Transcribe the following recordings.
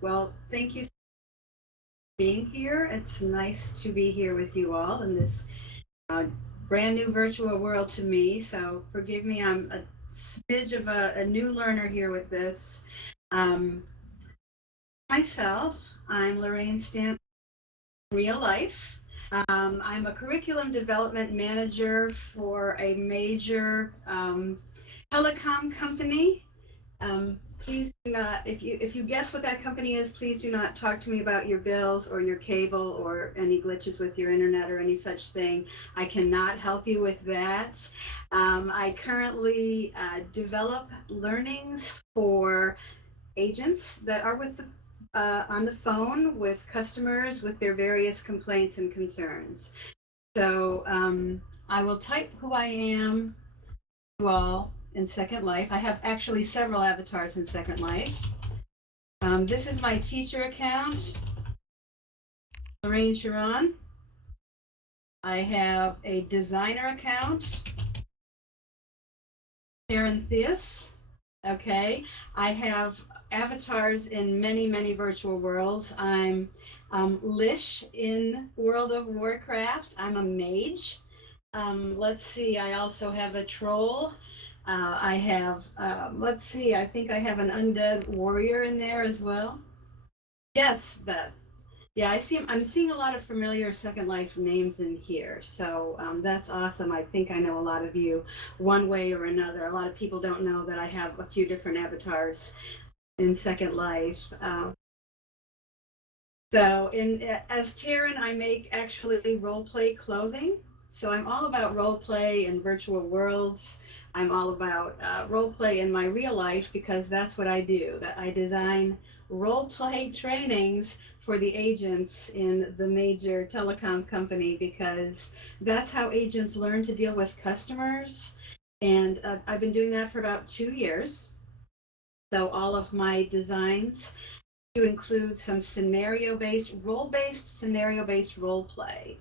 Well, thank you for being here. It's nice to be here with you all in this uh, brand new virtual world to me. So forgive me, I'm a smidge of a new learner here with this. Um, Myself, I'm Lorraine Stanton in real life. I'm a curriculum development manager for a major telecom company. Please do not, if you guess what that company is, please do not talk to me about your bills or your cable or any glitches with your internet or any such thing. I cannot help you with that. I currently develop learnings for agents that are on the phone with customers with their various complaints and concerns. So I will type who I am to you all in Second Life. I have actually several avatars in Second Life. This is my teacher account, Lorraine Sharon. I have a designer account, Sharon Theus. Okay. I have avatars in many, many virtual worlds. I'm Lish in World of Warcraft. I'm a mage. Let's see, I also have a troll. I have, let's see, I think I have an undead warrior in there as well. Yes, Beth. Yeah, I'm seeing a lot of familiar Second Life names in here, so that's awesome. I think I know a lot of you one way or another. A lot of people don't know that I have a few different avatars in Second Life. So, as Taryn, I make actually role play clothing. So I'm all about role play in virtual worlds. I'm all about role play in my real life because that's what I do. That I design role play trainings for the agents in the major telecom company because that's how agents learn to deal with customers. And I've been doing that for about 2 years. So all of my designs to include some scenario based role play.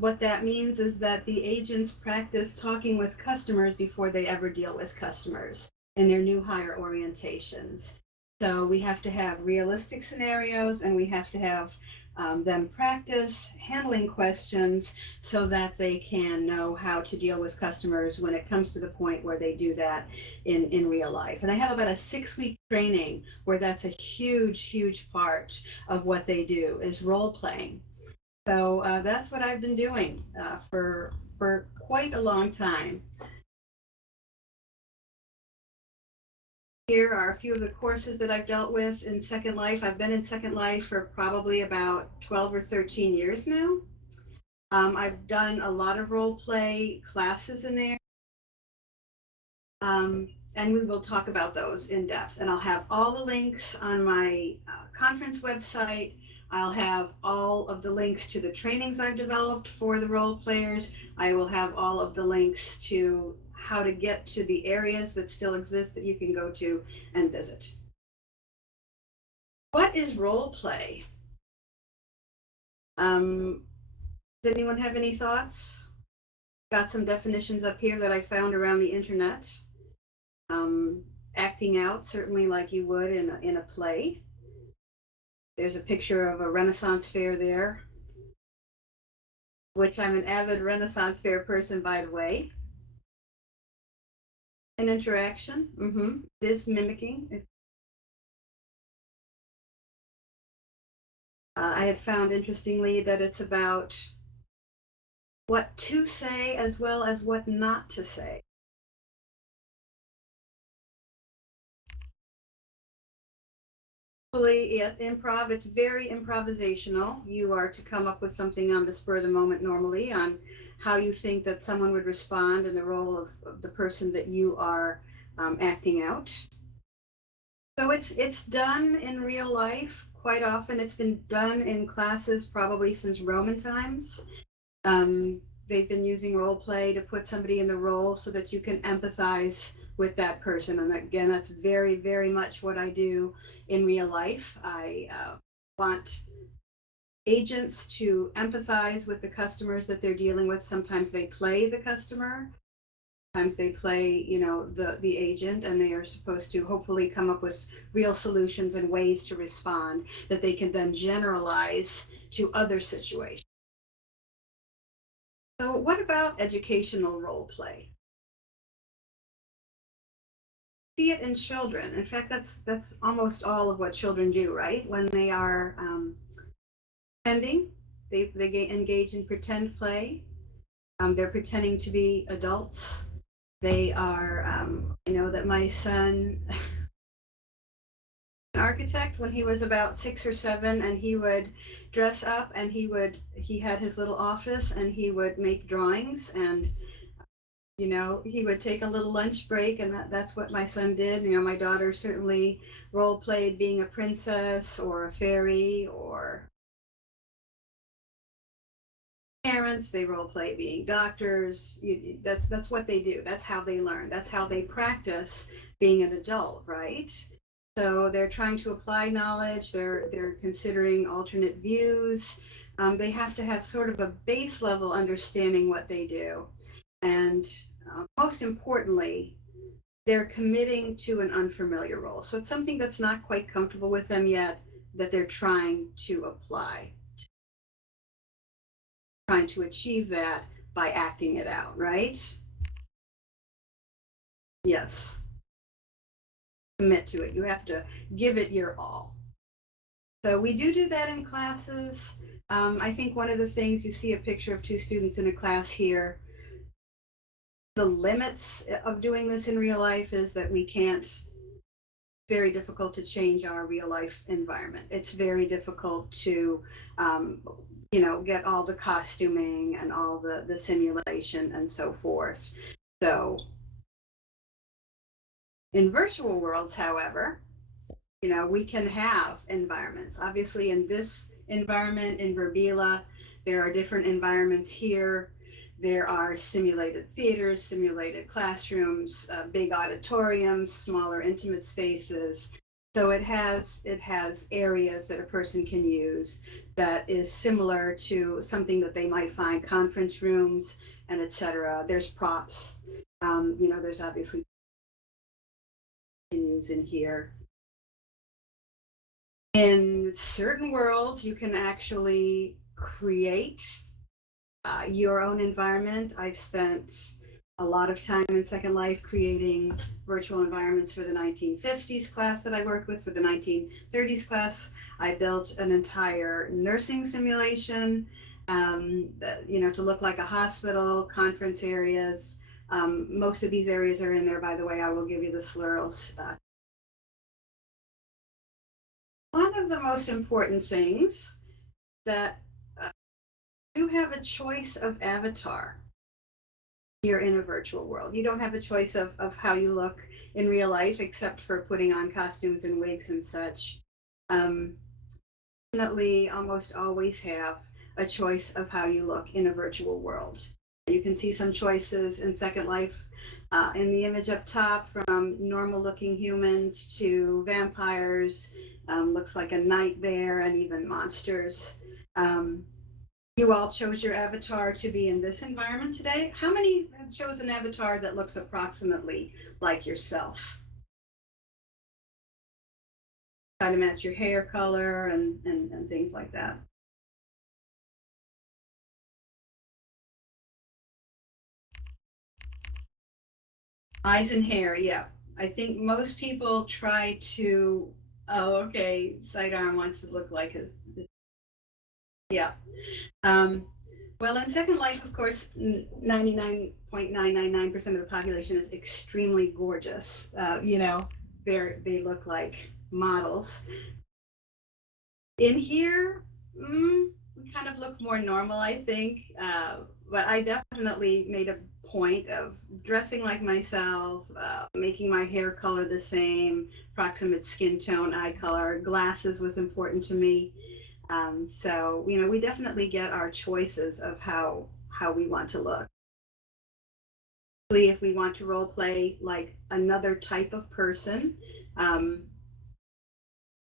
What that means is that the agents practice talking with customers before they ever deal with customers in their new hire orientations. So we have to have realistic scenarios and we have to have them practice handling questions so that they can know how to deal with customers when it comes to the point where they do that in real life. And I have about a 6 week training where that's a huge, huge part of what they do is role playing. So that's what I've been doing for quite a long time. Here are a few of the courses that I've dealt with in Second Life. I've been in Second Life for probably about 12 or 13 years now. I've done a lot of role play classes in there. And we will talk about those in depth. And I'll have all the links on my conference website. I'll have all of the links to the trainings I've developed for the role players. I will have all of the links to how to get to the areas that still exist that you can go to and visit. What is role play? Does anyone have any thoughts? Got some definitions up here that I found around the internet. Um, Acting out, certainly like you would in a play. There's a picture of a Renaissance fair there, which I'm an avid Renaissance fair person, by the way. An interaction, it is mimicking. I have found interestingly that it's about what to say as well as what not to say. Yes, improv, it's very improvisational. You are to come up with something on the spur of the moment normally on how you think that someone would respond in the role of the person that you are acting out. So it's done in real life quite often. It's been done in classes probably since Roman times. They've been using role play to put somebody in the role so that you can empathize with that person. And again, that's very, very much what I do in real life. I want agents to empathize with the customers that they're dealing with. Sometimes they play the customer. Sometimes they play, the agent, and they are supposed to hopefully come up with real solutions and ways to respond that they can then generalize to other situations. So, what about educational role play? See it in children. In fact, that's almost all of what children do, right? When they are pretending, they engage in pretend play. They're pretending to be adults. They are. I know that my son, an architect, when he was about 6 or 7, and he would dress up, and he had his little office, and he would make drawings, and he would take a little lunch break, and that's what my son did. My daughter certainly role played being a princess or a fairy, or parents. They role play being doctors. That's what they do. That's how they learn. That's how they practice being an adult, right? So they're trying to apply knowledge. They're considering alternate views. They have to have sort of a base level understanding what they do, and most importantly, they're committing to an unfamiliar role. So it's something that's not quite comfortable with them yet, that they're trying to apply, trying to achieve that by acting it out, right? Yes. Commit to it. You have to give it your all. So we do that in classes. I think one of the things, you see a picture of two students in a class here. The limits of doing this in real life is that we can't, very difficult to change our real life environment. It's very difficult to, get all the costuming and all the simulation and so forth. So in virtual worlds, however, we can have environments. Obviously, in this environment in Verbila, there are different environments here. There are simulated theaters, simulated classrooms, big auditoriums, smaller intimate spaces. So it has areas that a person can use that is similar to something that they might find conference rooms and etc. There's props. There's obviously use in here. In certain worlds, you can actually create your own environment. I've spent a lot of time in Second Life creating virtual environments for the 1950s class that I worked with, for the 1930s class. I built an entire nursing simulation, to look like a hospital, conference areas. Most of these areas are in there, by the way. I will give you the slurs. One of the most important things that you have a choice of avatar. You're in a virtual world. You don't have a choice of how you look in real life, except for putting on costumes and wigs and such. Um, Definitely almost always have a choice of how you look in a virtual world. You can see some choices in Second Life in the image up top, from normal looking humans to vampires, looks like a knight there, and even monsters. Um, you all chose your avatar to be in this environment today. How many have chosen an avatar that looks approximately like yourself? Try to match your hair color and things like that. Eyes and hair, yeah. I think most people try to. Oh, okay. Sidearm wants to look like his. Yeah. Um, well, in Second Life, of course, 99.999% of the population is extremely gorgeous. They look like models. In here, we kind of look more normal, I think. But I definitely made a point of dressing like myself, making my hair color the same, approximate skin tone, eye color. Glasses was important to me. So we definitely get our choices of how we want to look. If we want to role play like another type of person, um,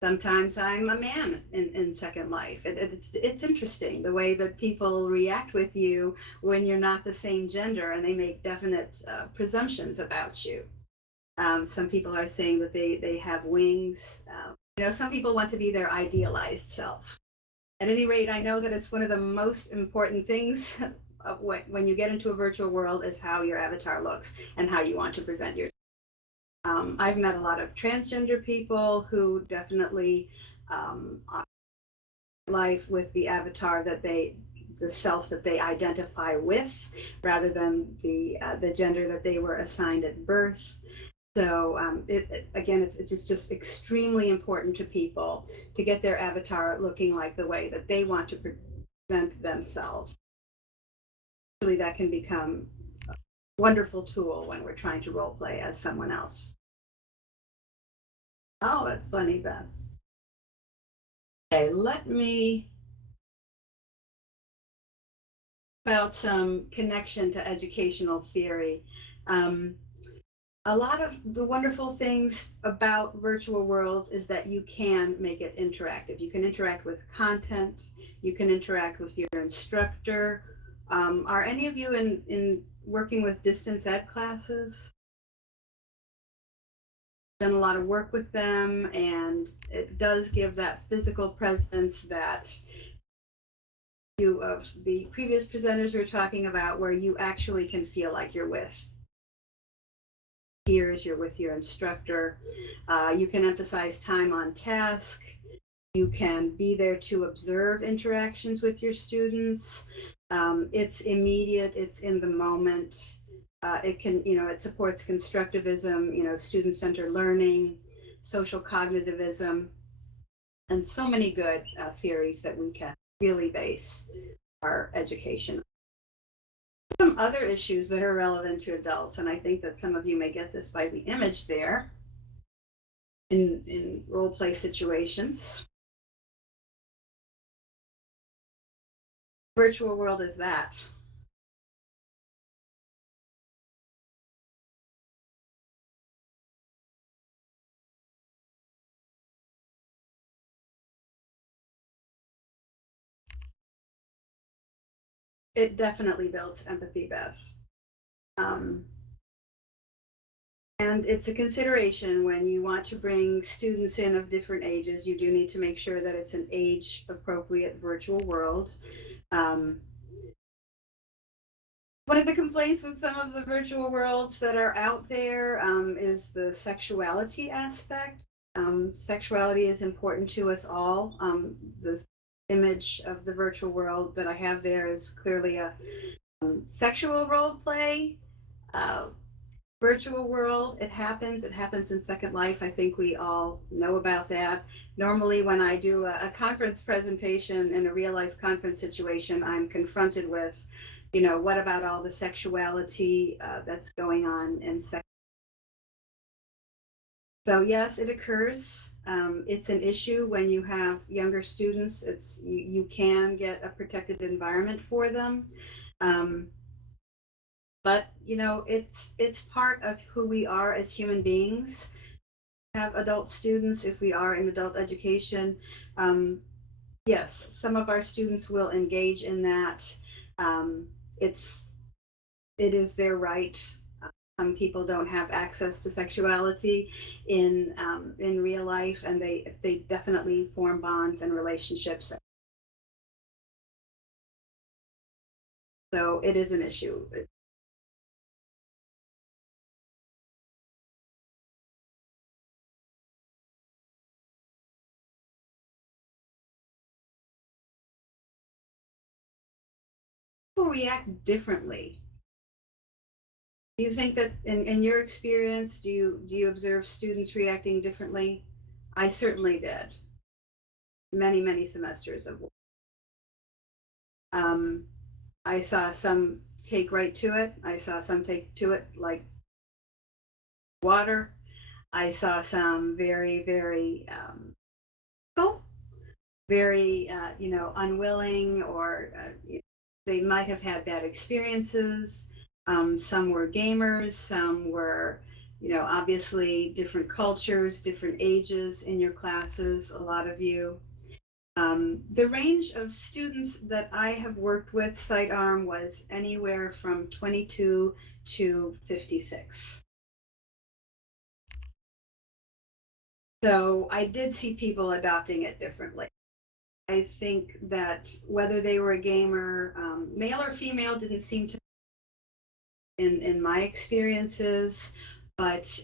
Sometimes I'm a man in Second Life. It's interesting the way that people react with you when you're not the same gender, and they make definite presumptions about you. Some people are saying that they have wings. Some people want to be their idealized self. At any rate, I know that it's one of the most important things when you get into a virtual world is how your avatar looks and how you want to present your. I've met a lot of transgender people who definitely are life with the avatar the self that they identify with, rather than the gender that they were assigned at birth. So again, it's just extremely important to people to get their avatar looking like the way that they want to present themselves. Really, that can become a wonderful tool when we're trying to role play as someone else. Oh, that's funny, Beth. Okay, let me about some connection to educational theory. Um, a lot of the wonderful things about virtual worlds is that you can make it interactive. You can interact with content, you can interact with your instructor. Are any of you in working with distance ed classes? Done a lot of work with them, and it does give that physical presence that you of the previous presenters were talking about, where you actually can feel like you're with peers, you're with your instructor. You can emphasize time on task. You can be there to observe interactions with your students. It's immediate, it's in the moment. It supports constructivism, student-centered learning, social cognitivism, and so many good theories that we can really base our education. Some other issues that are relevant to adults, and I think that some of you may get this by the image there in role play situations. Virtual world is that. It definitely builds empathy, Beth. Um, and it's a consideration when you want to bring students in of different ages. You do need to make sure that it's an age appropriate virtual world. Um, One of the complaints with some of the virtual worlds that are out there is the sexuality aspect. Sexuality is important to us all. The image of the virtual world that I have there is clearly a sexual role play. Uh, Virtual world, it happens in Second Life. I think we all know about that. Normally, when I do a conference presentation in a real life conference situation, I'm confronted with, what about all the sexuality that's going on in sex. So yes, it occurs. It's an issue when you have younger students. You can get a protected environment for them. Um, but it's part of who we are as human beings. Have adult students, if we are in adult education, um, yes, some of our students will engage in that. um, it's it is their right. Some people don't have access to sexuality in real life, and they definitely form bonds and relationships. So it is an issue. People react differently. Do you think that in your experience, do you observe students reacting differently? I certainly did. Many semesters of work. Um, I saw some take right to it. I saw some take to it like water. I saw some very cool, very unwilling, or they might have had bad experiences. Some were gamers. Some were Obviously different cultures, different ages in your classes, a lot of you. The range of students that I have worked with sidearm was anywhere from 22 to 56. So I did see people adopting it differently. I think that whether they were a gamer, male or female, didn't seem to in my experiences, but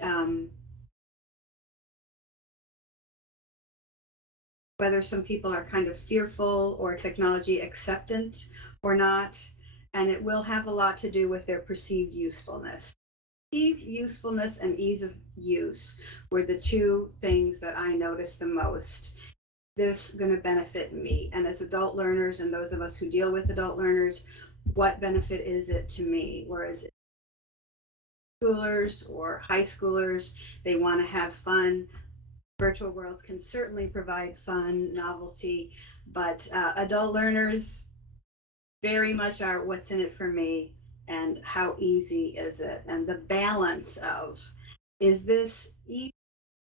whether some people are kind of fearful or technology acceptant or not, and it will have a lot to do with their perceived usefulness. Perceived usefulness and ease of use were the two things that I noticed the most. This going to benefit me? And as adult learners, and those of us who deal with adult learners, what benefit is it to me? Whereas schoolers or high schoolers, they want to have fun. Virtual worlds can certainly provide fun, novelty, but adult learners very much are what's in it for me and how easy is it? And the balance of, is this easy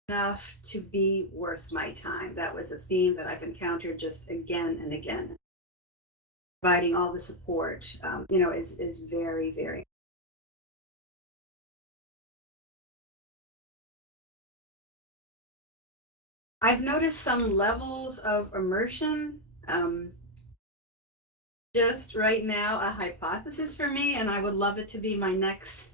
enough to be worth my time? That was a theme that I've encountered just again and again. Providing all the support, is very, very. I've noticed some levels of immersion. Just right now, a hypothesis for me, and I would love it to be my next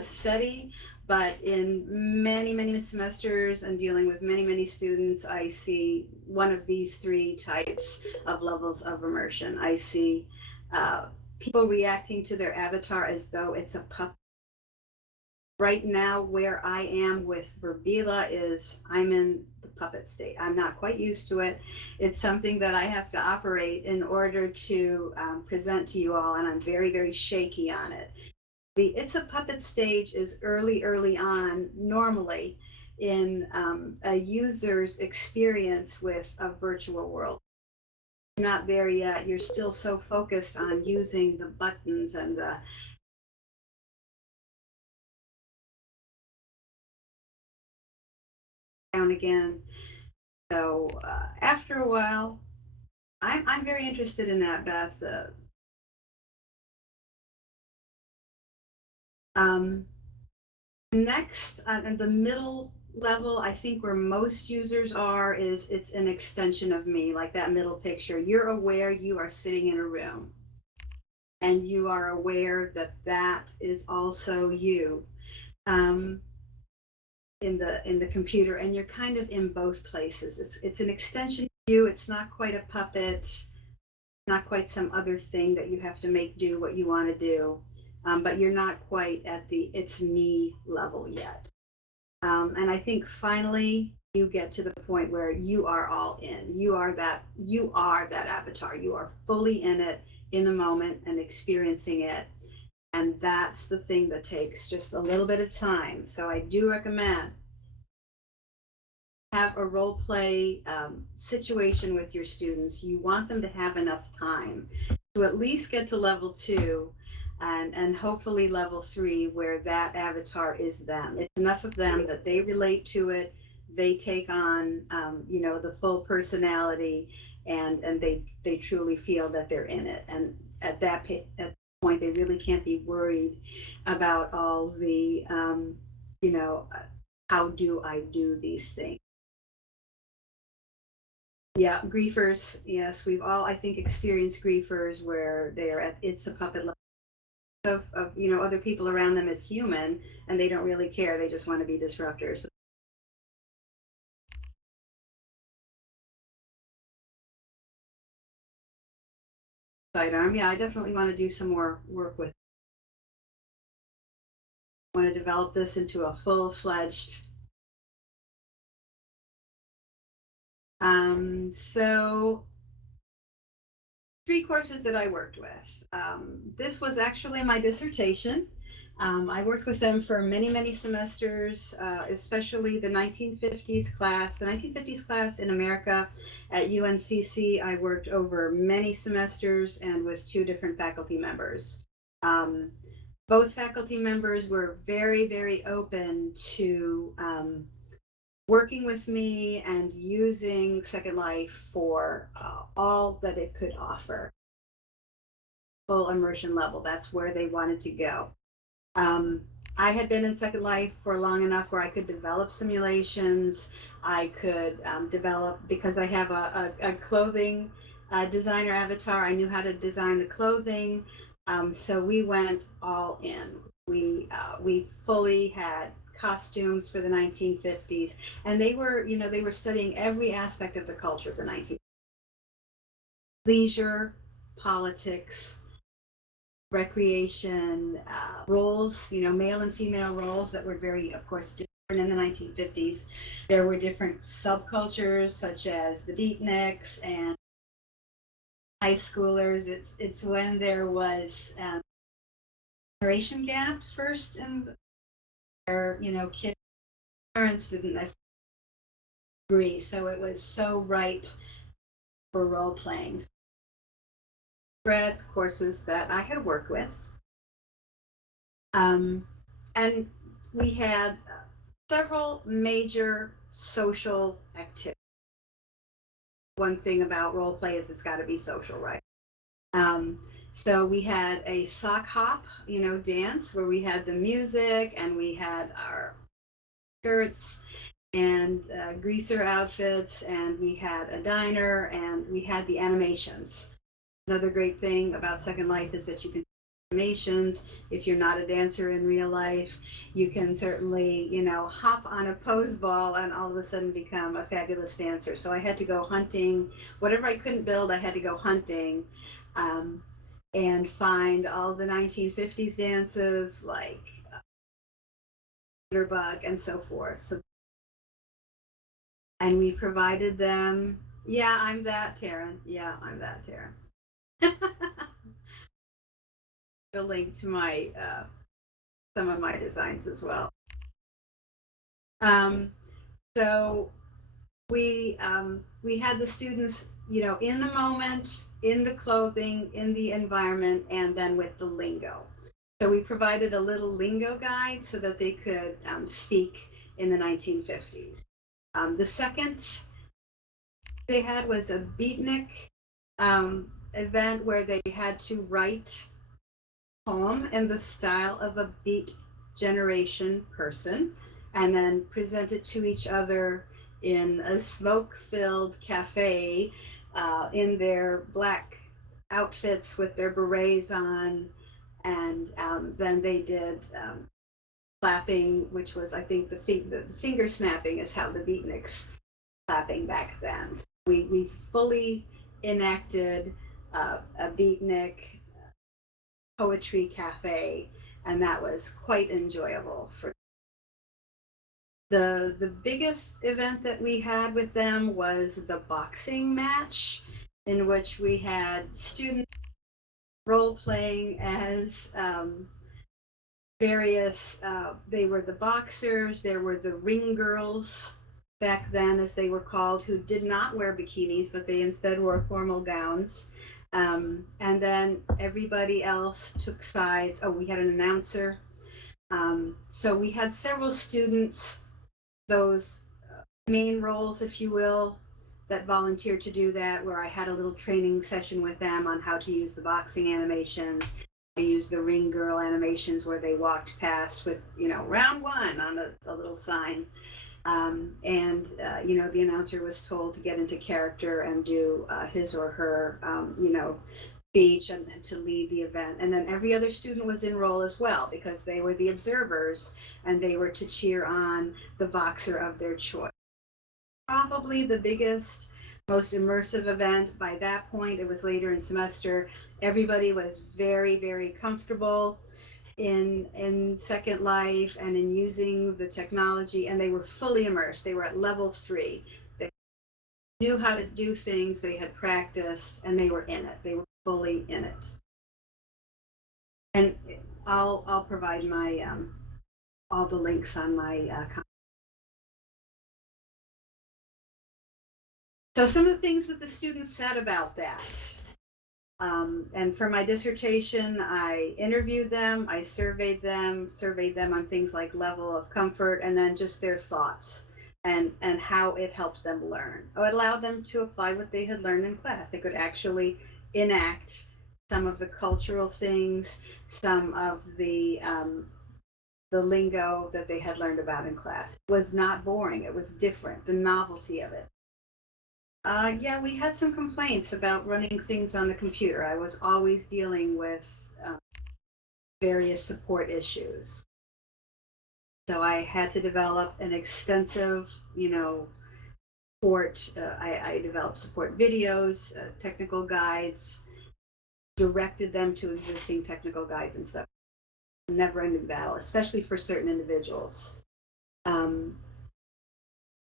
study. But in many, many semesters and dealing with many, many students, I see one of these three types of levels of immersion. I see people reacting to their avatar as though it's a puppet. Right now, where I am with Verbila is I'm in the puppet state. I'm not quite used to it. It's something that I have to operate in order to present to you all, and I'm very, very shaky on it. The It's a Puppet stage is early on, normally, in a user's experience with a virtual world. You're not there yet. You're still so focused on using the buttons and the down again. So after a while, I'm very interested in that, Beth. Um, Next, at the middle level, I think where most users are is it's an extension of me, like that middle picture. You're aware you are sitting in a room, and you are aware that that is also you. Um, in the computer, and you're kind of in both places. It's an extension of you. It's not quite a puppet, not quite some other thing that you have to make do what you want to do, but you're not quite at the it's me level yet. And I think finally you get to the point where you are all in. You are that avatar. You are fully in it in the moment and experiencing it. And that's the thing that takes just a little bit of time. So I do recommend have a role play situation with your students. You want them to have enough time to at least get to level 2 and hopefully level 3 where that avatar is them. It's enough of them that they relate to it. They take on, the full personality, and they truly feel that they're in it. And at that point, they really can't be worried about all the, you know, how do I do these things? Yeah, griefers. Yes, we've all, I think, experienced griefers where they're at it's a puppet level of other people around them as human, and they don't really care. They just want to be disruptors. Sidearm. Yeah, I definitely want to do some more work with. I want to develop this into a full-fledged. So three courses that I worked with. This was actually my dissertation. I worked with them for many, many semesters, especially the 1950s class. The 1950s class in America at UNCC, I worked over many semesters and with two different faculty members. Um, Both faculty members were very, very open to working with me and using Second Life for all that it could offer. Full immersion level, that's where they wanted to go. Um, I had been in Second Life for long enough where I could develop simulations. I could develop, because I have a clothing designer avatar, I knew how to design the clothing. So we went all in. We fully had costumes for the 1950s, and they were studying every aspect of the culture of the 1950s: leisure, politics, recreation, roles, male and female roles that were very, of course, different in the 1950s. There were different subcultures such as the beatniks and high schoolers. It's when there was generation gap first, and their kids parents didn't necessarily agree, so it was so ripe for role playing. Read courses that I had worked with, um, and we had several major social activities. One thing about role play is it's got to be social, right? Um, so we had a sock hop, dance where we had the music and we had our skirts and greaser outfits, and we had a diner, and we had the animations. Another great thing about Second Life is that you can do animations. If you're not a dancer in real life, you can certainly, hop on a pose ball and all of a sudden become a fabulous dancer. So I had to go hunting. Whatever I couldn't build, I had to go hunting, um, and find all the 1950s dances like Bug and so forth. So, and we provided them. Yeah, I'm that, Taryn. Yeah, I'm that, Taryn. A link to my some of my designs as well. Um, so we had the students, in the moment, in the clothing, in the environment, and then with the lingo. So we provided a little lingo guide so that they could speak in the 1950s. The second they had was a beatnik event where they had to write poem in the style of a Beat Generation person and then present it to each other in a smoke filled cafe in their black outfits with their berets on. And then they did clapping, which was, I think, the finger snapping is how the beatniks clapping back then. So we fully enacted a beatnik poetry cafe, and that was quite enjoyable. For the biggest event that we had with them was the boxing match, in which we had students role playing as various. They were the boxers. There were the ring girls back then, as they were called, who did not wear bikinis, but they instead wore formal gowns. And then everybody else took sides. Oh, we had an announcer. So we had several students, those main roles, if you will, that volunteered to do that, where I had a little training session with them on how to use the boxing animations. I used the ring girl animations where they walked past with, round one on a little sign. The announcer was told to get into character and do his or her, speech and to lead the event. And then every other student was in role as well because they were the observers and they were to cheer on the boxer of their choice. Probably the biggest, most immersive event. By that point, it was later in semester. Everybody was very, very comfortable in Second Life and in using the technology, and they were fully immersed. They were at level 3. They knew how to do things, they had practiced, and they were in it. They were fully in it. And I'll provide my all the links on my so some of the things that the students said about that. And for my dissertation, I interviewed them, I surveyed them on things like level of comfort, and then just their thoughts and how it helped them learn. It allowed them to apply what they had learned in class. They could actually enact some of the cultural things, some of the lingo that they had learned about in class. It was not boring. It was different. The novelty of it. Yeah, we had some complaints about running things on the computer. I was always dealing with various support issues. So I had to develop an extensive, support. I developed support videos, technical guides, directed them to existing technical guides and stuff. Never ending battle, especially for certain individuals. Um,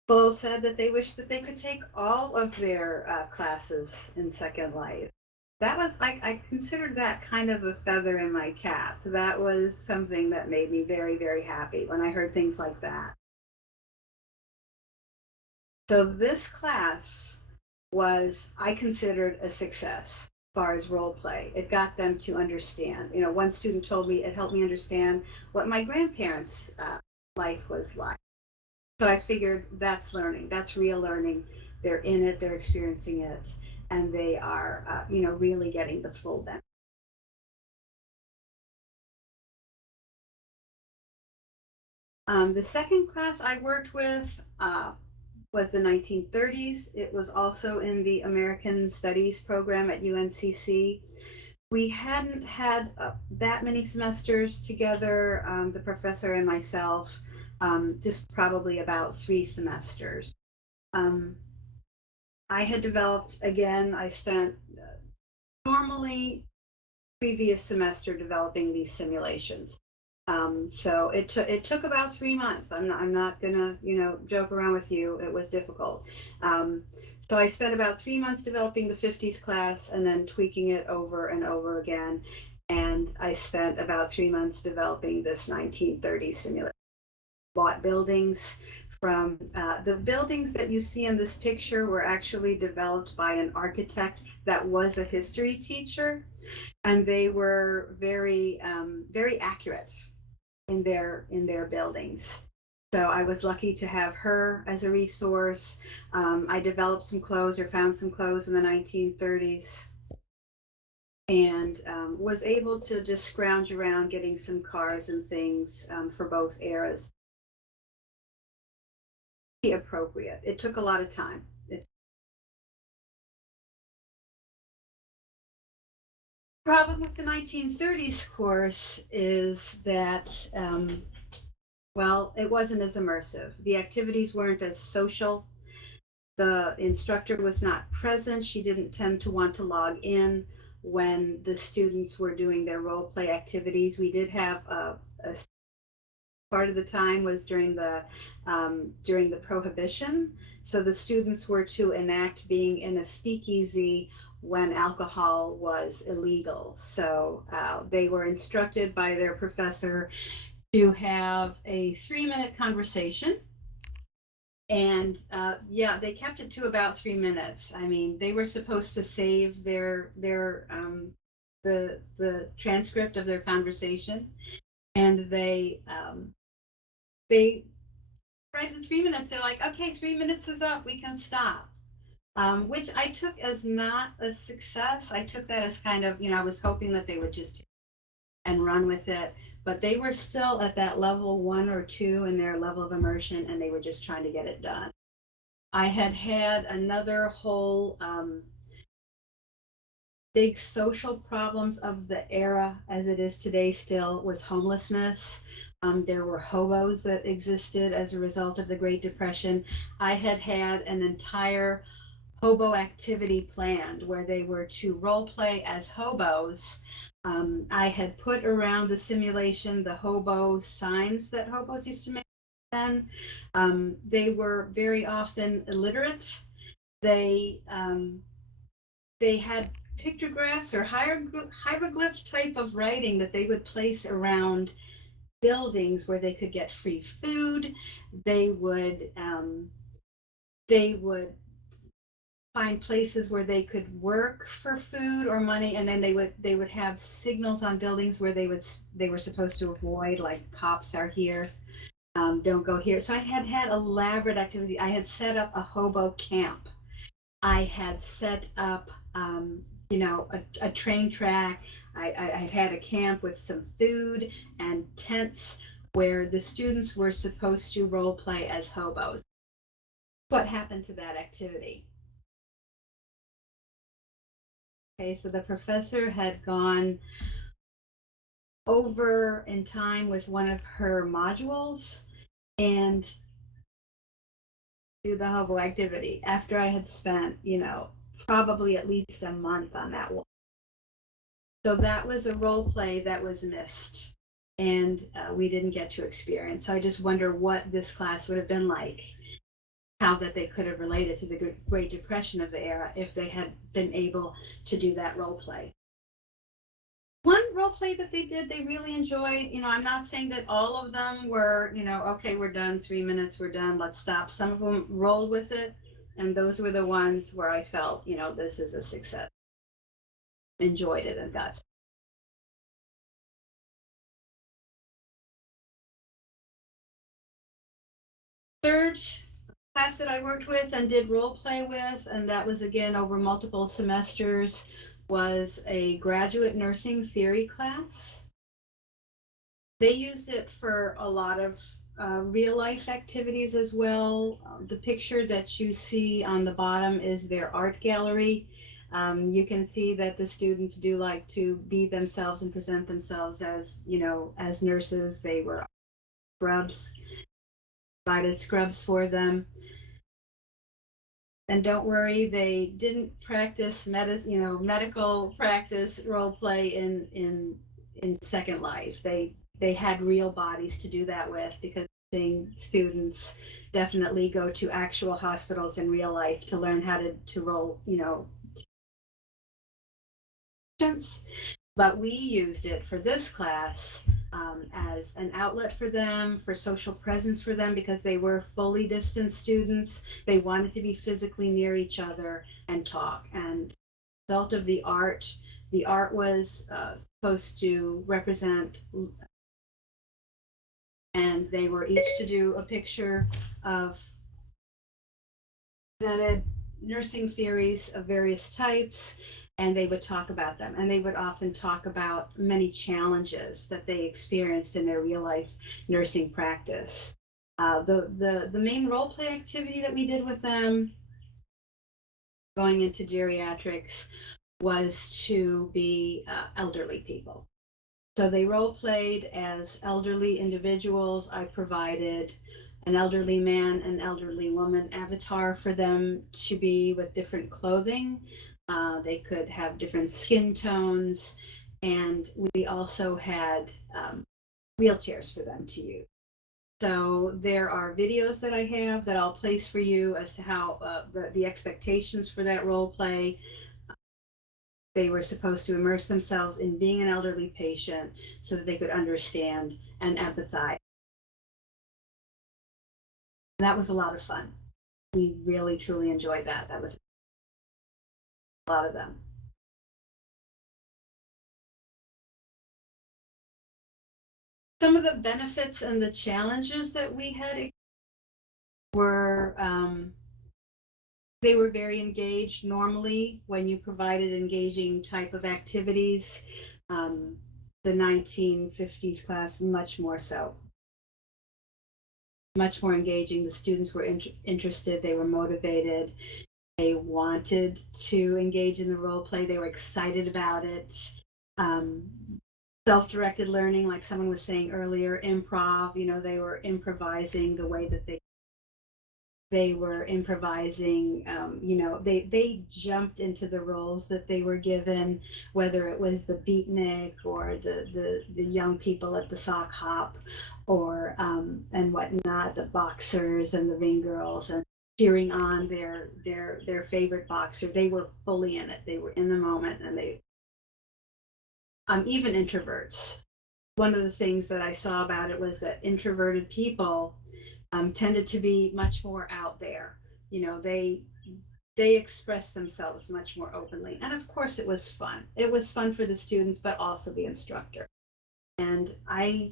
People said that they wish that they could take all of their classes in Second Life. That was, I considered that kind of a feather in my cap. That was something that made me very, very happy when I heard things like that. So this class was, I considered a success as far as role play. It got them to understand. One student told me it helped me understand what my grandparents' life was like. So I figured that's learning, that's real learning. They're in it, they're experiencing it, and they are, really getting the full benefit. The second class I worked with was the 1930s. It was also in the American Studies program at UNCC. We hadn't had that many semesters together, the professor and myself, just probably about 3 semesters. Um, I had developed, again, I spent normally previous semester developing these simulations. So it took about 3 months. I'm not gonna joke around with you. It was difficult. Um, so I spent about 3 months developing the 50s class and then tweaking it over and over again. And I spent about 3 months developing this 1930s simulation. Bought buildings from the buildings that you see in this picture were actually developed by an architect that was a history teacher, and they were very very accurate in their buildings. So I was lucky to have her as a resource. I developed some clothes or found some clothes in the 1930s and was able to just scrounge around getting some cars and things for both eras. Appropriate. It took a lot of time. The problem with the 1930s course is that well, it wasn't as immersive. The activities weren't as social. The instructor was not present. She didn't tend to want to log in when the students were doing their role play activities. We did have a part of the time was during the prohibition, so the students were to enact being in a speakeasy when alcohol was illegal. So they were instructed by their professor to have a 3-minute conversation. And yeah, they kept it to about 3 minutes. I mean, they were supposed to save the transcript of their conversation, and they right in 3 minutes they're like, okay, 3 minutes is up, we can stop. Which I took as not a success. I took that as kind of, I was hoping that they would just and run with it. But they were still at that level 1 or 2 in their level of immersion, and they were just trying to get it done. I had another whole big social problems of the era as it is today still was homelessness. There were hobos that existed as a result of the Great Depression. I had an entire hobo activity planned where they were to role play as hobos. I had put around the simulation the hobo signs that hobos used to make then. They were very often illiterate. They they had pictographs or hieroglyph type of writing that they would place around buildings where they could get free food. They would find places where they could work for food or money, and then they would have signals on buildings where they were supposed to avoid, like cops are here, don't go here. So I had elaborate activities. I had set up a hobo camp. I had set up, a train track. I had a camp with some food and tents where the students were supposed to role play as hobos. What happened to that activity? Okay, so the professor had gone over in time with one of her modules and do the hobo activity after I had spent, probably at least a month on that one. So that was a role play that was missed and we didn't get to experience. So I just wonder what this class would have been like, how that they could have related to the Great Depression of the era if they had been able to do that role play. One role play that they did, they really enjoyed. I'm not saying that all of them were, okay, we're done, 3 minutes, we're done, let's stop. Some of them rolled with it, and those were the ones where I felt, this is a success. Enjoyed it and got. Third class that I worked with and did role play with, and that was again over multiple semesters, was a graduate nursing theory class. They used it for a lot of real life activities as well. The picture that you see on the bottom is their art gallery. You can see that the students do like to be themselves and present themselves as nurses. They were scrubs, provided scrubs for them. And don't worry, they didn't practice medical practice role play in Second Life. They had real bodies to do that with, because seeing students definitely go to actual hospitals in real life to learn how to roll, patients. But we used it for this class as an outlet for them, for social presence for them, because they were fully distanced students. They wanted to be physically near each other and talk. And the result of the art was supposed to represent, and they were each to do a picture of presented nursing series of various types, and they would talk about them, and they would often talk about many challenges that they experienced in their real life nursing practice. The main role play activity that we did with them going into geriatrics was to be elderly people. So they role played as elderly individuals. I provided an elderly man, an elderly woman avatar for them to be with different clothing. They could have different skin tones, and we also had wheelchairs for them to use. So there are videos that I have that I'll place for you as to how the expectations for that role play. They were supposed to immerse themselves in being an elderly patient so that they could understand and empathize. That was a lot of fun. We really, truly enjoyed that. That was a lot of them. Some of the benefits and the challenges that we had were they were very engaged normally when you provided engaging type of activities. Um, the 1950s class, much more so. Much more engaging. The students were interested, they were motivated, they wanted to engage in the role play, they were excited about it. Um, Self-directed learning, like someone was saying earlier, improv, they were improvising the way that they were improvising. They jumped into the roles that they were given, whether it was the beatnik or the young people at the sock hop, or and whatnot, the boxers and the ring girls, and cheering on their favorite boxer. They were fully in it. They were in the moment, and they even introverts. One of the things that I saw about it was that introverted people tended to be much more out there. They they expressed themselves much more openly. And of course, it was fun. It was fun for the students, but also the instructor. And I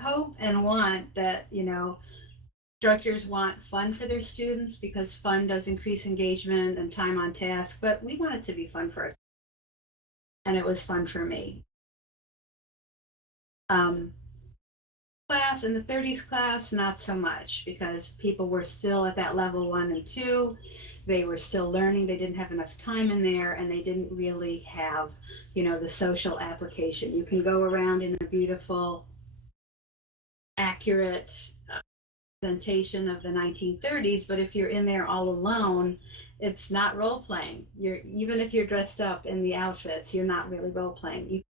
hope and want that, instructors want fun for their students because fun does increase engagement and time on task, but we want it to be fun for us. And it was fun for me. Um, Class in the 30s class, not so much because people were still at that level 1 and 2. They were still learning. They didn't have enough time in there, and they didn't really have, the social application. You can go around in a beautiful, accurate presentation of the 1930s, but if you're in there all alone, it's not role playing. You're even if you're dressed up in the outfits, you're not really role playing.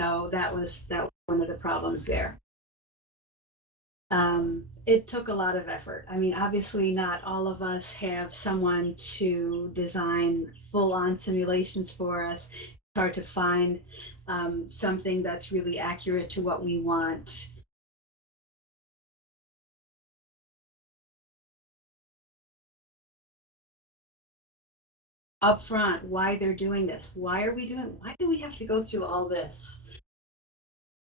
So that was one of the problems there. It took a lot of effort. I mean, obviously, not all of us have someone to design full on simulations for us. It's hard to find something that's really accurate to what we want. Up front, why they're doing this. Why do we have to go through all this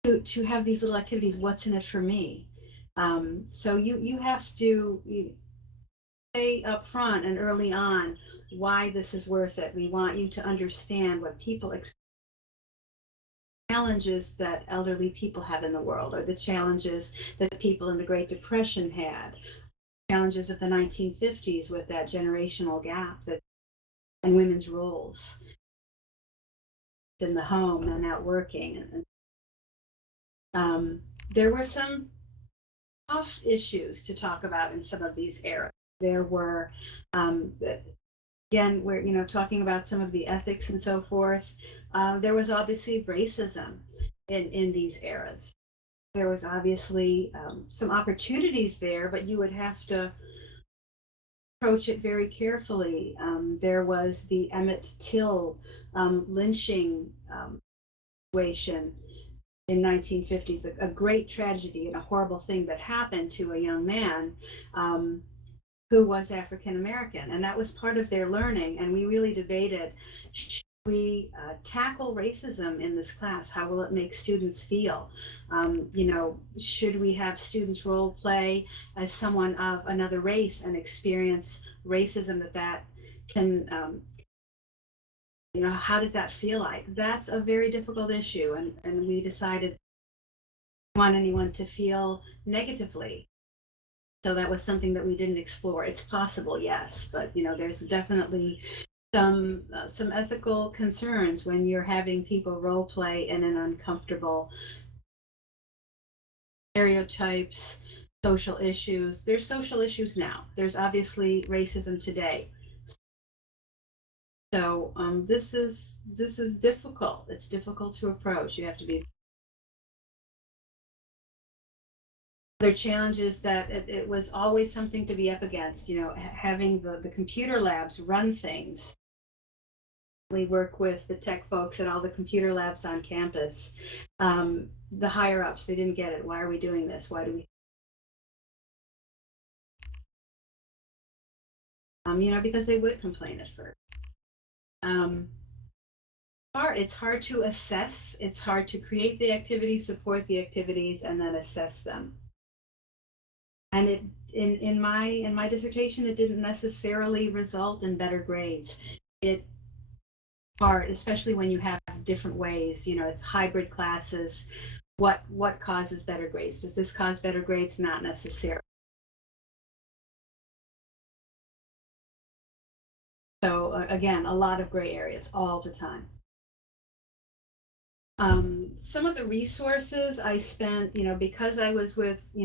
to have these little activities? What's in it for me? So you have to say up front and early on why this is worth it. We want you to understand what people challenges that elderly people have in the world, or the challenges that people in the Great Depression had, challenges of the 1950s with that generational gap that and women's roles in the home and out working. And there were some tough issues to talk about in some of these eras. There were um, again, we're talking about some of the ethics and so forth. There was obviously racism in these eras. There was obviously some opportunities there, but you would have to approach it very carefully. There was the Emmett Till lynching situation in 1950s, a great tragedy and a horrible thing that happened to a young man um, who was African American, and that was part of their learning. And we really debated: should we tackle racism in this class? How will it make students feel? Should we have students role play as someone of another race and experience racism that can how does that feel like? That's a very difficult issue, and we decided we want anyone to feel negatively. So that was something that we didn't explore. It's possible, yes, but there's definitely some ethical concerns when you're having people role play in an uncomfortable stereotypes, social issues. There's social issues now. There's obviously racism today. So this is difficult. It's difficult to approach. You have to be. Other challenges that it was always something to be up against. Having the computer labs run things. We work with the tech folks at all the computer labs on campus. The higher ups, they didn't get it. Why are we doing this? Why do we? Because they would complain at first. Um, it's hard to assess. It's hard to create the activities, support the activities, and then assess them. And it in my dissertation, it didn't necessarily result in better grades. It hard, especially when you have different ways. It's hybrid classes. What causes better grades? Does this cause better grades? Not necessarily. So again, a lot of gray areas all the time. Some of the resources I spent, because I was with,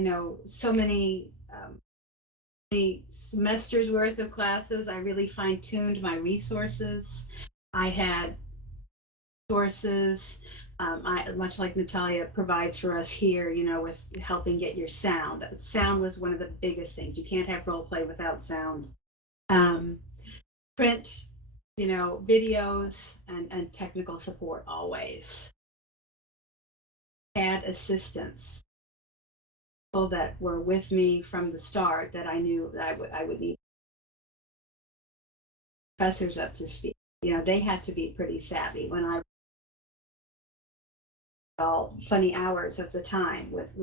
so many semesters worth of classes, I really fine tuned my resources. I had sources. Much like Natalia provides for us here, with helping get your sound. Sound was one of the biggest things. You can't have role play without sound. Um, Print, videos and technical support always. Had assistants, people that were with me from the start that I knew that I would need. professors up to speed. They had to be pretty savvy when I all funny hours of the time with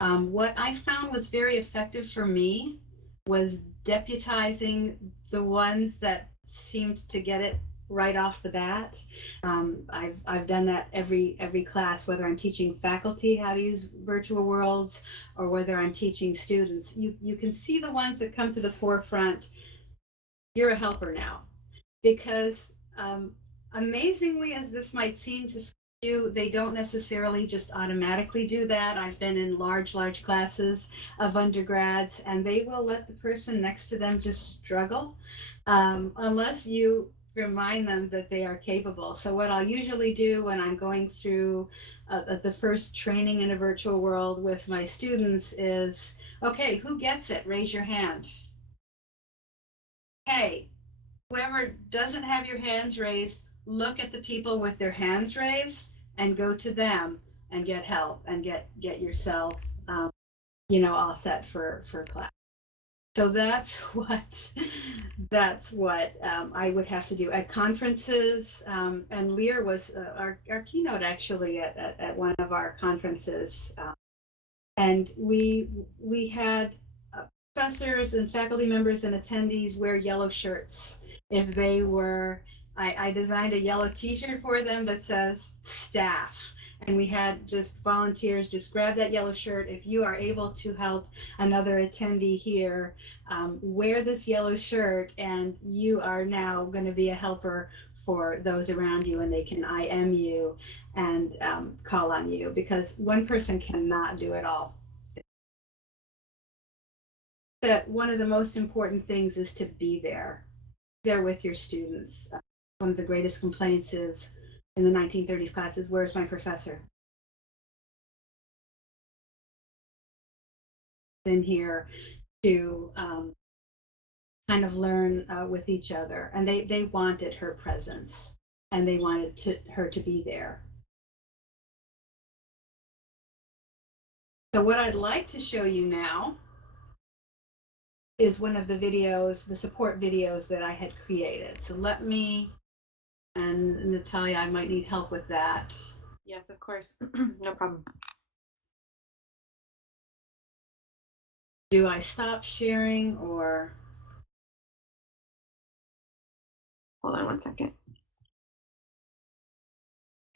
what I found was very effective for me was deputizing the ones that seemed to get it right off the bat. I've done that every class, whether I'm teaching faculty how to use virtual worlds or whether I'm teaching students. You can see the ones that come to the forefront. You're a helper now, because amazingly as this might seem to you, they don't necessarily just automatically do that. I've been in large classes of undergrads, and they will let the person next to them just struggle unless you remind them that they are capable. So what I'll usually do when I'm going through the first training in a virtual world with my students is, okay, who gets it? Raise your hand. Hey, whoever doesn't have your hands raised, look at the people with their hands raised and go to them and get help and get yourself, all set for class. So that's what I would have to do at conferences. And Lear was our keynote actually at one of our conferences. And we had professors and faculty members and attendees wear yellow shirts if they were. I designed a yellow T-shirt for them that says staff, and we had just volunteers just grab that yellow shirt. If you are able to help another attendee here, wear this yellow shirt, and you are now going to be a helper for those around you, and they can IM you and call on you, because one person cannot do it all. That one of the most important things is to be there with your students. One of the greatest complaints is in the 1930s classes, where's my professor? In here to kind of learn with each other, and they wanted her presence, and they wanted her to be there. So what I'd like to show you now is one of the videos, the support videos that I had created. So let me, and Natalia, I might need help with that. Yes, of course. No problem. Do I stop sharing or? Hold on one second.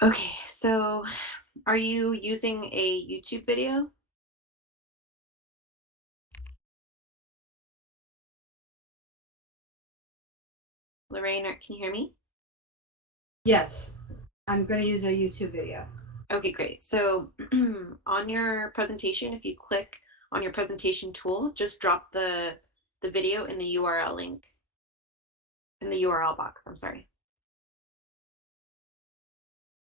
Okay, so are you using a YouTube video? Lorraine, can you hear me? Yes, I'm going to use a YouTube video. Okay, great. So on your presentation, if you click on your presentation tool, just drop the video in the URL link, in the URL box, I'm sorry.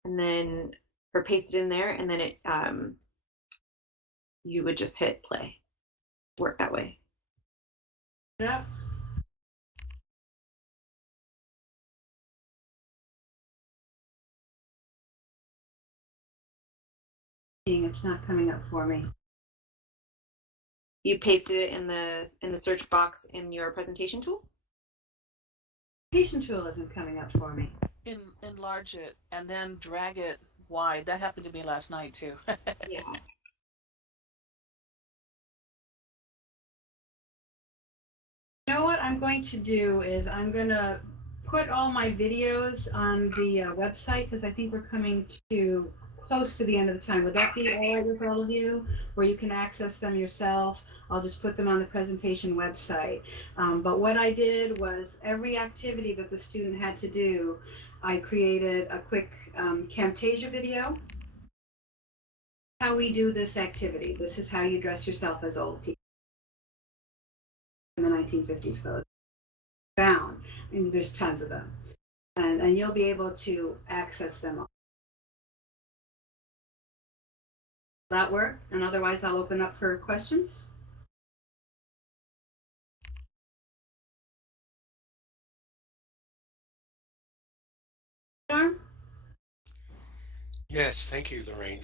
And then, or paste it in there, and then it, you would just hit play. Work that way. Yep. It's not coming up for me. You pasted it in the search box in your presentation tool? Presentation tool isn't coming up for me. Enlarge it and then drag it wide. That happened to me last night too. Yeah. You know what I'm going to do is I'm going to put all my videos on the website, because I think we're coming to close to the end of the time. Would that be all right with all of you, where you can access them yourself? I'll just put them on the presentation website. But what I did was every activity that the student had to do, I created a quick Camtasia video. How we do this activity. This is how you dress yourself as old people in the 1950s clothes. Found, and there's tons of them, and you'll be able to access them all. That work? And otherwise I'll open up for questions. Norm? Yes, thank you, Lorraine.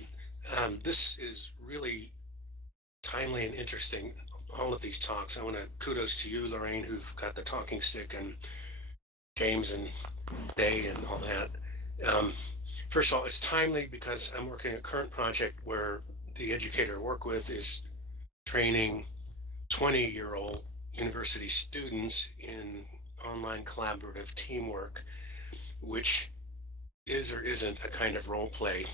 This is really timely and interesting. all of these talks. I want to kudos to you, Lorraine, who've got the talking stick, and James and Day and all that. Um, First of all, it's timely because I'm working a current project where the educator I work with is training 20-year-old university students in online collaborative teamwork, which is or isn't a kind of role play.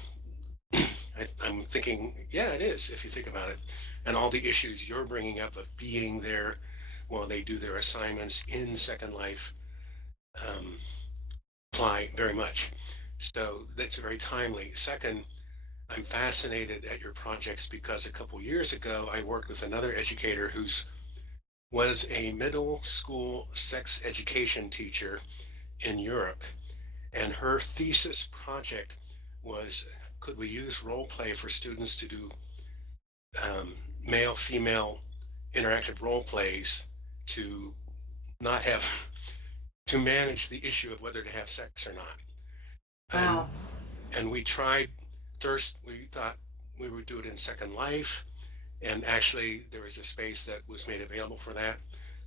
I'm thinking, yeah, it is, if you think about it. And all the issues you're bringing up of being there while they do their assignments in Second Life um, apply very much. So that's very timely. Second, I'm fascinated at your projects because a couple years ago, I worked with another educator who's was a middle school sex education teacher in Europe. And her thesis project was, could we use role play for students to do um, male female interactive role plays to not have to manage the issue of whether to have sex or not. And Wow. we tried first, we thought we would do it in Second Life, and actually there was a space that was made available for that.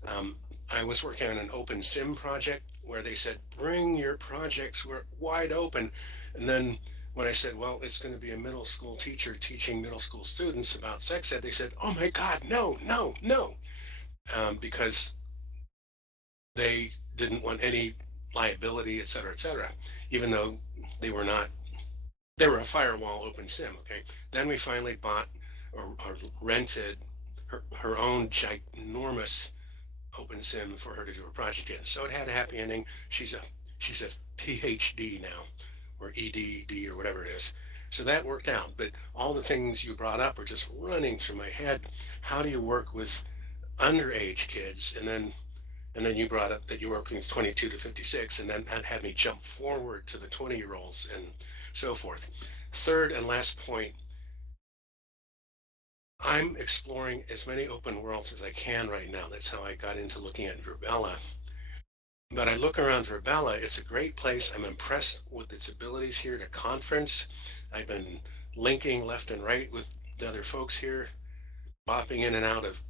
Um, I was working on an open sim project where they said, bring your projects, we're wide open. And then when I said, well, it's going to be a middle school teacher teaching middle school students about sex ed, they said, oh my God, no, no, no, because they didn't want any liability, et cetera, even though they were not, they were a firewall open sim. Okay. Then we finally bought or rented her own ginormous open sim for her to do a project in. So it had a happy ending. She's a PhD now, or EDD or whatever it is. So that worked out. But all the things you brought up are just running through my head. How do you work with underage kids? And then you brought up that you're working with 22 to 56, and then that had me jump forward to the 20-year-olds and so forth. Third and last point, I'm exploring as many open worlds as I can right now. That's how I got into looking at Verbella. But I look around Verbella, it's a great place. I'm impressed with its abilities here to conference. I've been linking left and right with the other folks here, bopping in and out of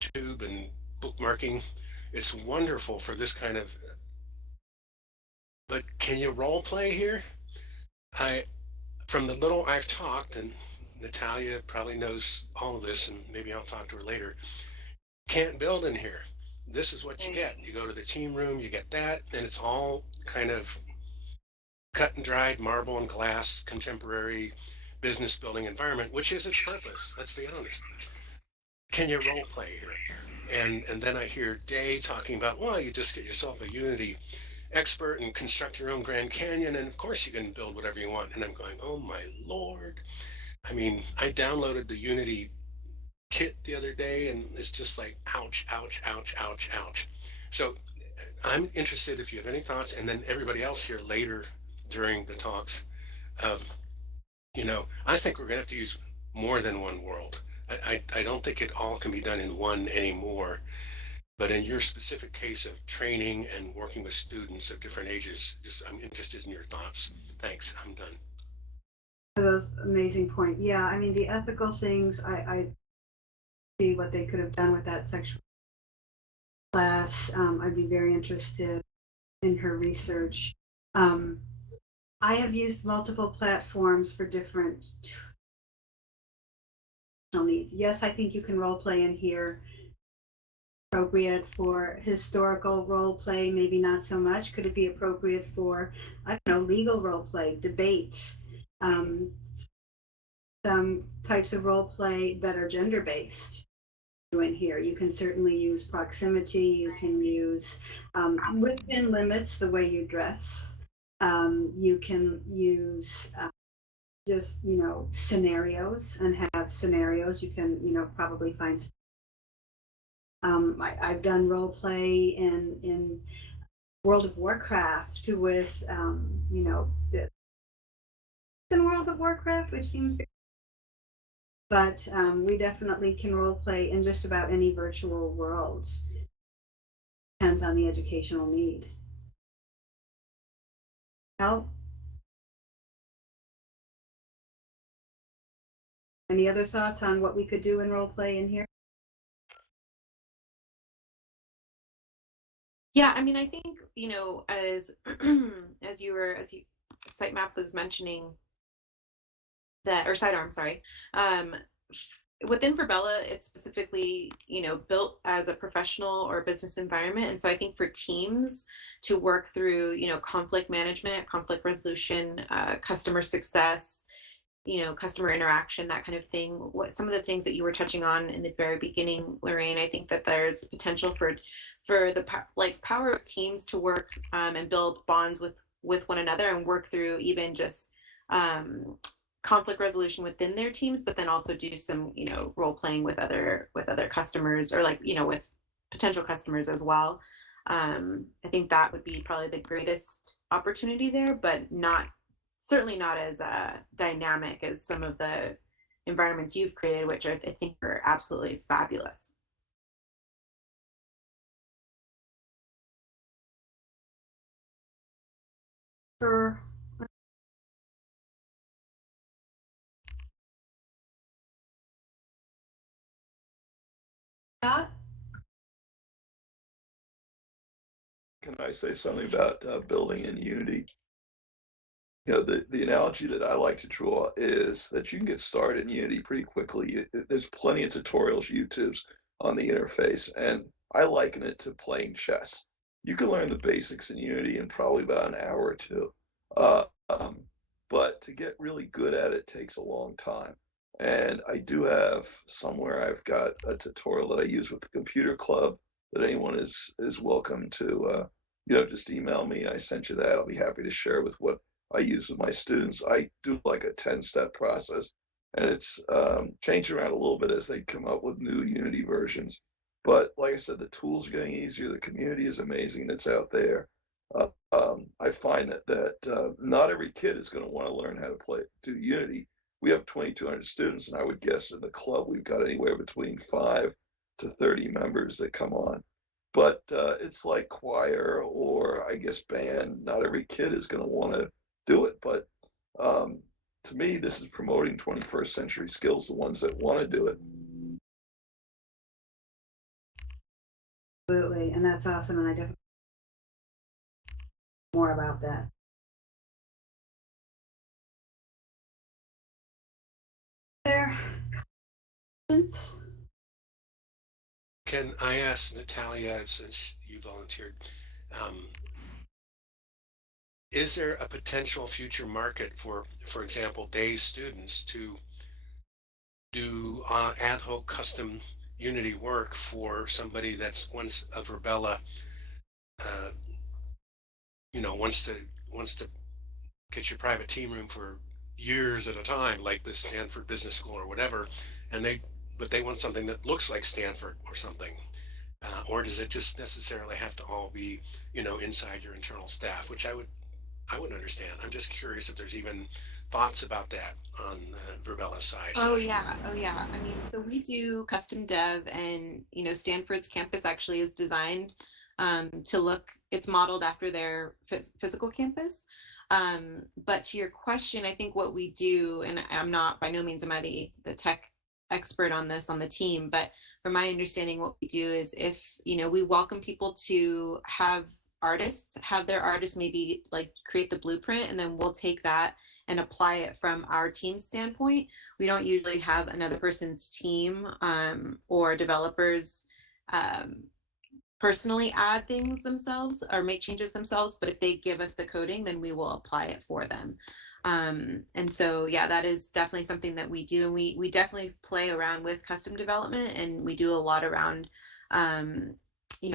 tube and bookmarking. It's wonderful for this kind of, but can you role play here? I, from the little I've talked, and Natalia probably knows all of this, and maybe I'll talk to her later, can't build in here. This is what you Right. get. You go to the team room, you get that, and it's all kind of cut and dried marble and glass contemporary business building environment, which is its purpose. Let's be honest. Can you role play here? And then I hear Day talking about, well, you just get yourself a Unity expert and construct your own Grand Canyon, and of course you can build whatever you want. And I'm going, oh my lord! I mean, I downloaded the Unity kit the other day, and it's just like, ouch, ouch, ouch, ouch, ouch. So I'm interested if you have any thoughts, and then everybody else here later during the talks of, I think we're going to have to use more than one world. I don't think it all can be done in one anymore. But in your specific case of training and working with students of different ages, just I'm interested in your thoughts. Thanks. I'm done. Those amazing point. Yeah, I mean the ethical things. I see what they could have done with that sexual class. I'd be very interested in her research. Um, I have used multiple platforms for different needs. Yes, I think you can role play in here. Appropriate for historical role play, maybe not so much. Could it be appropriate for, I don't know, legal role play, debate, um, some types of role play that are gender based? In here, you can certainly use proximity. You can use within limits the way you dress. You can use just scenarios and have scenarios. You can probably find. I've done role play in World of Warcraft with in World of Warcraft, which seems. But we definitely can role play in just about any virtual world. Depends on the educational need. Well, any other thoughts on what we could do in role play in here? Yeah, I mean, I think, as as you sitemap was mentioning that, or sidearm, sorry, um, within Verbella, it's specifically, built as a professional or business environment. And so I think for teams to work through, conflict management, conflict resolution, customer success, customer interaction, that kind of thing. What some of the things that you were touching on in the very beginning, Lorraine, I think that there's potential for the power of teams to work, and build bonds with one another and work through even just conflict resolution within their teams, but then also do some role playing with other customers, or with potential customers as well. I think that would be probably the greatest opportunity there, but not certainly not as dynamic as some of the environments you've created, which I think are absolutely fabulous. For that, Can I say something about building in Unity? The analogy that I like to draw is that you can get started in Unity pretty quickly. There's plenty of tutorials, YouTubes on the interface, and I liken it to playing chess. You can learn the basics in Unity in probably about an hour or two. Uh, um, but to get really good at it takes a long time. And I do have somewhere I've got a tutorial that I use with the computer club that anyone is welcome to just email me. I sent you that. I'll be happy to share with what I use with my students. I do like a 10-step process, and it's changed around a little bit as they come up with new Unity versions. But like I said, the tools are getting easier. The community is amazing that's out there. I find that not every kid is going to want to learn how to do Unity. We have 2,200 students, and I would guess in the club we've got anywhere between 5 to 30 members that come on. But it's like choir or I guess band. Not every kid is going to want to do it. But um, to me, this is promoting 21st century skills, the ones that want to do it. absolutely, and that's awesome, and I definitely more about that. There, questions? Can I ask Natalia, since you volunteered, um, is there a potential future market for example, day students to do ad hoc custom Unity work for somebody that's once a Verbella, uh, wants to get your private team room for years at a time, like the Stanford Business School or whatever, and they want something that looks like Stanford or something. Or does it just necessarily have to all be, inside your internal staff, which I would understand. I'm just curious if there's even thoughts about that on Verbella's side. Oh yeah, oh yeah. I mean, so we do custom dev, and Stanford's campus actually is designed to look. It's modeled after their physical campus. But to your question, I think what we do, and I'm not, by no means am I the tech expert on this on the team, but from my understanding, what we do is, if we welcome people to have their artists maybe like create the blueprint, and then we'll take that and apply it from our team standpoint. We don't usually have another person's team, or developers um, personally add things themselves or make changes themselves, but if they give us the coding, then we will apply it for them. And so yeah, that is definitely something that we do, and we definitely play around with custom development, and we do a lot around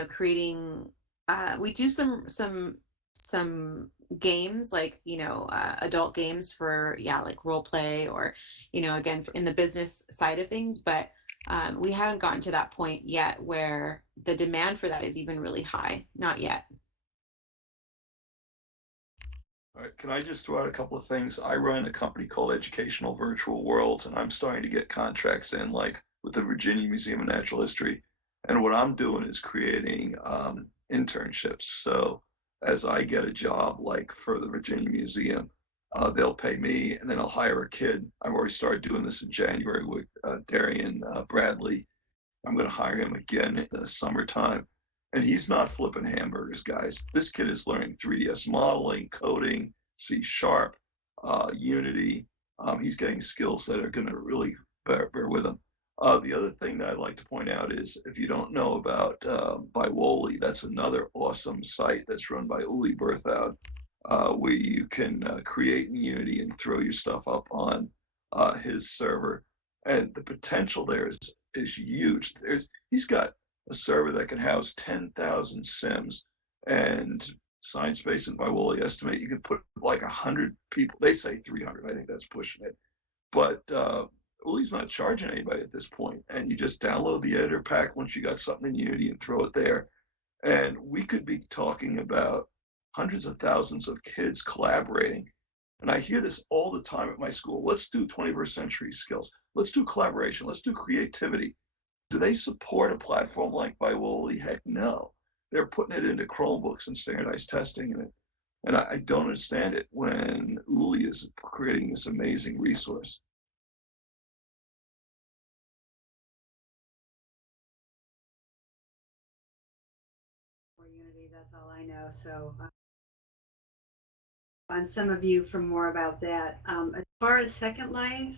creating. We do some games, like adult games for, yeah, like role play, or again in the business side of things, but we haven't gotten to that point yet where the demand for that is even really high. Not yet. All right, can I just throw out a couple of things? I run a company called Educational Virtual Worlds, and I'm starting to get contracts in, like with the Virginia Museum of Natural History. And what I'm doing is creating internships. So as I get a job, like for the Virginia Museum, they'll pay me, and then I'll hire a kid. I've already started doing this in January with Darian Bradley. I'm going to hire him again in the summertime. And he's not flipping hamburgers, guys. This kid is learning 3ds modeling, coding, C sharp, Unity. He's getting skills that are going to really bear with him. The other thing that I'd like to point out is if you don't know about Biwoli, that's another awesome site that's run by Uli Berthoud, where you can create in Unity and throw your stuff up on his server. And the potential there is huge. He's got a server that can house 10,000 sims, and Sciencebase and Biwoli estimate you could put like 100 people. They say 300. I think that's pushing it. But Uli's not charging anybody at this point, and you just download the editor pack once you got something in Unity and throw it there. And we could be talking about hundreds of thousands of kids collaborating. And I hear this all the time at my school. Let's do 21st century skills. Let's do collaboration. Let's do creativity. Do they support a platform like Biwoli? Heck no. They're putting it into Chromebooks and standardized testing in it. And I don't understand it when Uli is creating this amazing resource. For Unity, that's all I know. So on some of you for more about that. As far as Second Life,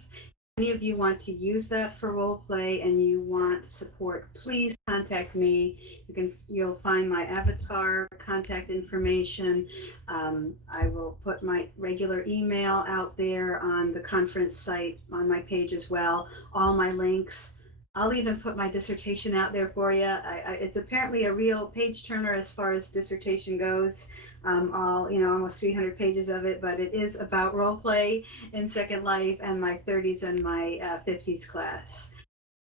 any of you want to use that for role play and you want support, please contact me. You'll find my avatar, contact information. I will put my regular email out there on the conference site on my page as well. All my links. I'll even put my dissertation out there for you. It's apparently a real page turner as far as dissertation goes. Almost 300 pages of it, but it is about role play in Second Life and my 30s and my 50s class.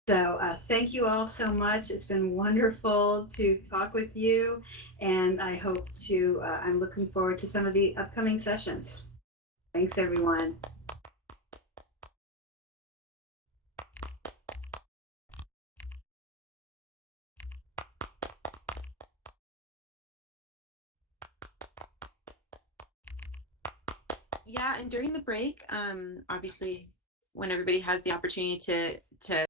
So thank you all so much. It's been wonderful to talk with you, and I'm looking forward to some of the upcoming sessions. Thanks, everyone. Yeah, and during the break, obviously, when everybody has the opportunity to